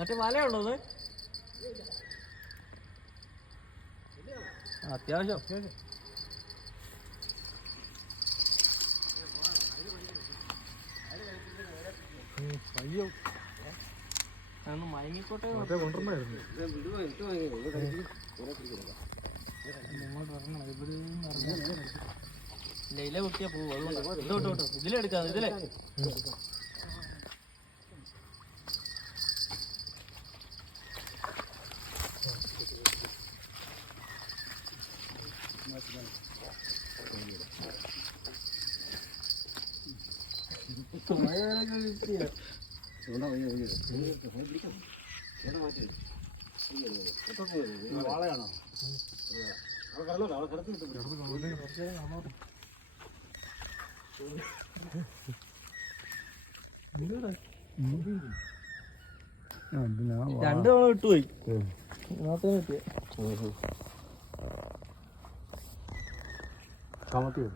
മറ്റേ വലയുള്ളത് അത്? അത്യാവശ്യം. ഇതിലെടുക്കാതെ അയ്യോ മയങ്ങിക്കോട്ടെ ഇല പോവും അതുകൊണ്ടാ. ഇതിലെടുക്കാം ഇതിലെ. വാളയാണോ രണ്ട് തവണ വിട്ടുപോയി കിട്ടിയ 刚刚对的